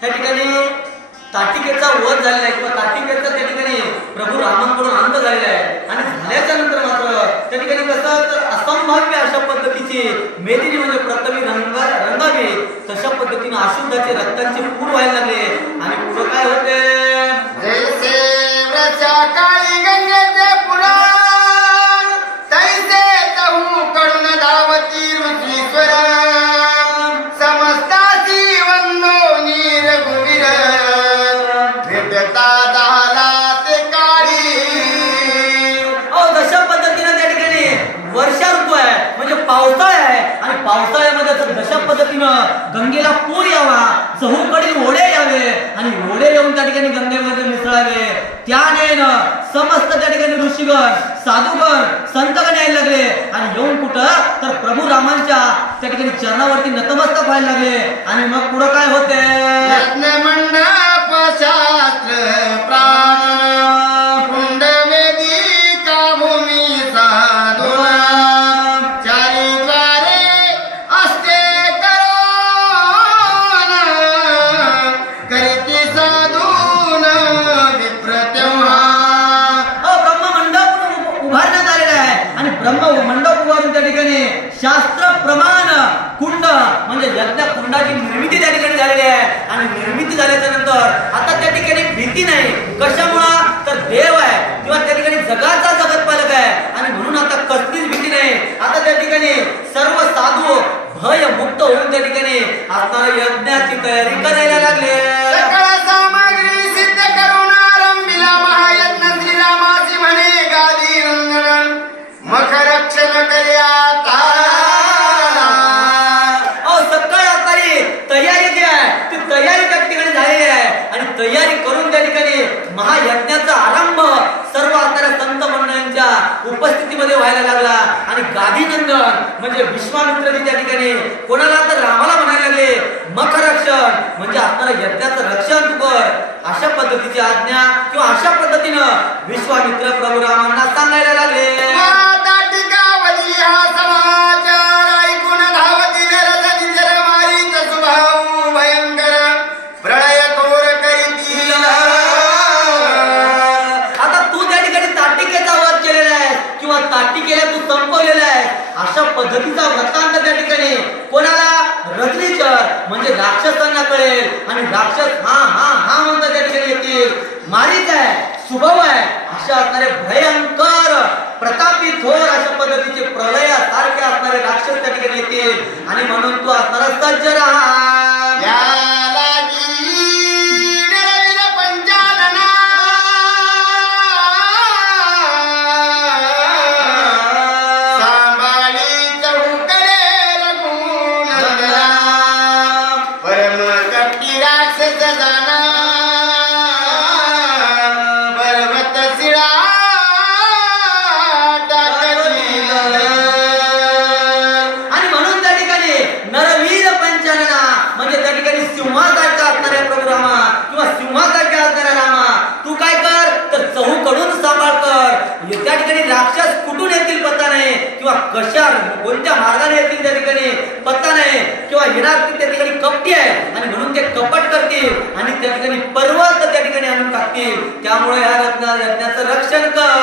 त्या ठिकाणी ताटिकेचा वध झालेला आहे किंवा ताटिकेचा त्या ठिकाणी प्रभू रामांकडून अंत झालेला आहे आणि झाल्याच्या नंतर मात्र त्या ठिकाणी कसं तर असंभाव्य अशा पद्धतीची मेदिनी म्हणजे प्रथमी रंगावी तशा पद्धतीने अशुद्धाचे रक्तांचे पूर व्हायला लागले आणि पुढे काय होते काळी गंगेचे पुराण तैसे तहू कडून धावती ऋषीश्वर समस्ताची वंदो नीर गुवीर भेटता झाला ते काळी. जशा पद्धतीने त्या ठिकाणी वर्षा ऋतू आहे म्हणजे पावसाळा आहे आणि पावसाळ्यामध्ये जशा पद्धतीनं गंगेला पूर यावा चहूकडील ओढे यावे आणि ओढे येऊन त्या ठिकाणी गंगेमध्ये मिसळावे त्याने समस्त त्या ठिकाणी ऋषीगण साधुगण संतगण यायला लागले आणि येऊन कुठं तर प्रभू रामांच्या त्या ठिकाणी चरणावरती नतमस्तक व्हायला लागले आणि मग पुढे काय होते यज्ञमंडप शास्त्र प्राण कुंड वेदिका भूमी साधुना चारी द्वारे असते करोन करीती साधून विप्र तेव्हा. ब्रह्ममंडप उभारण्यात आलेला आहे आणि ब्रह्ममंडप उभारून त्या ठिकाणी शास्त्र प्रमाण कुंड म्हणजे यज्ञ कुंडाची निर्मिती त्या ठिकाणी झालेली आहे आणि निर्मिती झाल्याच्या नंतर आता त्या ठिकाणी भीती नाही कशामुळे तर देव आहे किंवा त्या ठिकाणी जगाचा जगत पालक आहे आणि म्हणून आता कसलीच भीती नाही. आता त्या ठिकाणी सर्व साधू भय मुक्त होऊन त्या ठिकाणी असणाऱ्या यज्ञाची तयारी करायला लागले. सकळ सामग्री सिद्ध करून आरंभिला महायज्ञ श्रीरामाची म्हणे गादी रंगण मख रक्षण करी आता. तयारी जी आहे ती तयारी त्या ठिकाणी झालेली आहे आणि तयारी करून त्या ठिकाणी महायज्ञाचा आरंभ सर्व असणाऱ्या संत मंडळींच्या उपस्थितीमध्ये व्हायला लागला आणि गादीनंदन म्हणजे विश्वामित्रजी त्या ठिकाणी कोणाला तर रामाला म्हणायला लागले मख रक्षण म्हणजे असणाऱ्या यज्ञाचं रक्षण तू कर अशा पद्धतीची आज्ञा किंवा अशा पद्धतीनं विश्वामित्र प्रभू रामांना सांगायला लागले. ताटिकेला तू संपवलेला आहे अशा पद्धतीचा वृत्तांत त्या ठिकाणी कोणाला रजनीचर म्हणजे राक्षसांना कळेल आणि राक्षस हा हा हा म्हणता त्या ठिकाणी येतील. मारीच आहे सुभव आहे अशा असणारे भयंकर प्रतापी थोर अशा पद्धतीचे प्रलयासारखे असणारे राक्षस त्या ठिकाणी येतील आणि म्हणून तू असणारा सज्ज राहा. त्या ठिकाणी राक्षस कुठून येतील पत्ता नाही किंवा कशा कोणत्या मार्गाने येतील त्या ठिकाणी पत्ता नाही किंवा येणार त्या ठिकाणी कपटी आहे आणि म्हणून ते कपट करतील आणि त्या ठिकाणी पर्वत त्या ठिकाणी आणून टाकतील. त्यामुळे या यज्ञाचं रक्षण कर.